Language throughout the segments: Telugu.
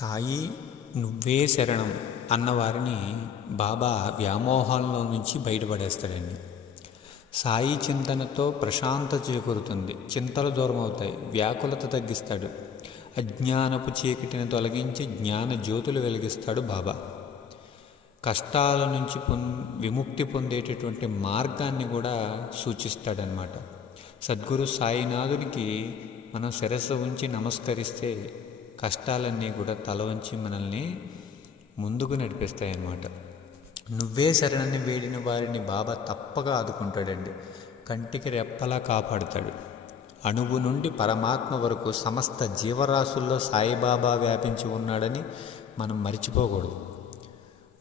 సాయి నువ్వే శరణం అన్నవారిని బాబా వ్యామోహాల్లో నుంచి బయటపడేస్తాడండి. సాయి చింతనతో ప్రశాంతత చేకూరుతుంది. చింతలు దూరం అవుతాయి వ్యాకులత తగ్గిస్తాడు. అజ్ఞానపు చీకటిని తొలగించి జ్ఞాన జ్యోతులు వెలిగిస్తాడు బాబా. కష్టాల నుంచి పొం విముక్తి పొందేటటువంటి మార్గాన్ని కూడా సూచిస్తాడనమాట సద్గురు సాయినాథునికి మనం శిరస్సు ఉంచి నమస్కరిస్తే కష్టాలన్నీ కూడా తల వంచి మనల్ని ముందుకు నడిపిస్తాయన్నమాట. నువ్వే శరణని వేడిన వారిని బాబా తప్పగా ఆదుకుంటాడండి. కంటికి రెప్పలా కాపాడుతాడు. అణువు నుండి పరమాత్మ వరకు సమస్త జీవరాశుల్లో సాయిబాబా వ్యాపించి ఉన్నాడని మనం మర్చిపోకూడదు.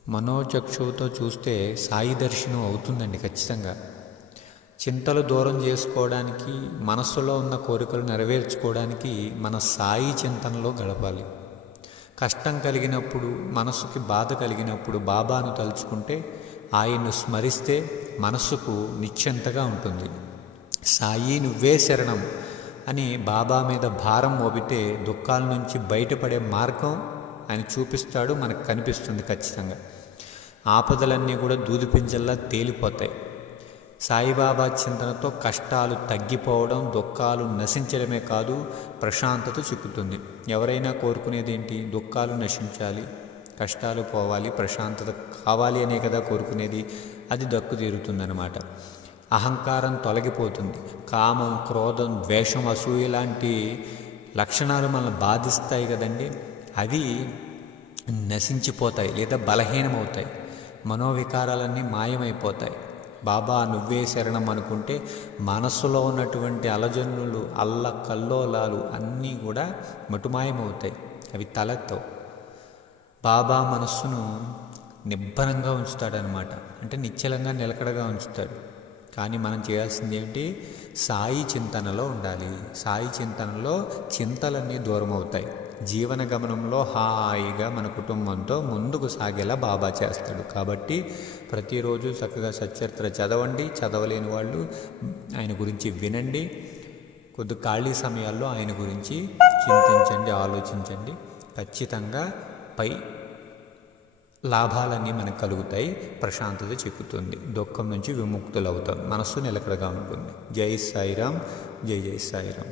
మనోచక్షువుతో చూస్తే సాయి దర్శనం అవుతుందండి ఖచ్చితంగా. చింతలు దూరం చేసుకోవడానికి మనస్సులో ఉన్న కోరికలు నెరవేర్చుకోవడానికి మన సాయి చింతనలో గడపాలి. కష్టం కలిగినప్పుడు మనస్సుకి బాధ కలిగినప్పుడు బాబాను తలుచుకుంటే ఆయన్ను స్మరిస్తే మనస్సుకు నిశ్చంతగా ఉంటుంది. సాయి నువ్వే శరణం అని బాబా మీద భారం మోపితే దుఃఖాల నుంచి బయటపడే మార్గం ఆయన చూపిస్తాడు మనకు కనిపిస్తుంది ఖచ్చితంగా. ఆపదలన్నీ కూడా దూదిపింజల్లా తేలిపోతాయి. సాయిబాబా చింతనతో కష్టాలు తగ్గిపోవడం దుఃఖాలు నశించడమే కాదు ప్రశాంతత చిక్కుతుంది ఎవరైనా కోరుకునేది ఏంటి దుఃఖాలు నశించాలి కష్టాలు పోవాలి ప్రశాంతత కావాలి అనే కదా కోరుకునేది. అది దక్కు తీరుతుందన్నమాట అహంకారం తొలగిపోతుంది. కామం క్రోధం ద్వేషం అసూయ లాంటి లక్షణాలు మనల్ని బాధిస్తాయి కదండి. అవి నశించిపోతాయి లేదా బలహీనమవుతాయి. మనోవికారాలన్నీ మాయమైపోతాయి. బాబా నువ్వే శరణం అనుకుంటే మనస్సులో ఉన్నటువంటి అలజన్నులు అల్ల కల్లోలాలు అన్నీ కూడా మటుమాయమవుతాయి. అవి తలెత్తవు. బాబా మనస్సును నిబ్బరంగా ఉంచుతాడనమాట అంటే నిశ్చలంగా నిలకడగా ఉంచుతాడు. కానీ మనం చేయాల్సింది ఏమిటి? సాయి చింతనలో ఉండాలి. సాయి చింతనలో చింతలన్నీ దూరం అవుతాయి జీవన గమనంలో హాయిగా మన కుటుంబంతో ముందుకు సాగేలా బాబా చేస్తాడు. కాబట్టి ప్రతిరోజు చక్కగా సచ్చరిత్ర చదవండి. చదవలేని వాళ్ళు ఆయన గురించి వినండి. కొద్ది ఖాళీ సమయాల్లో ఆయన గురించి చింతించండి ఆలోచించండి. ఖచ్చితంగా పై లాభాలన్నీ మనకు కలుగుతాయి. ప్రశాంతత చిక్కుతుంది. దుఃఖం నుంచి విముక్తులవుతాం. మనస్సు నిలకడగా ఉంటుంది. జై సాయిరాం జై జై సాయిరాం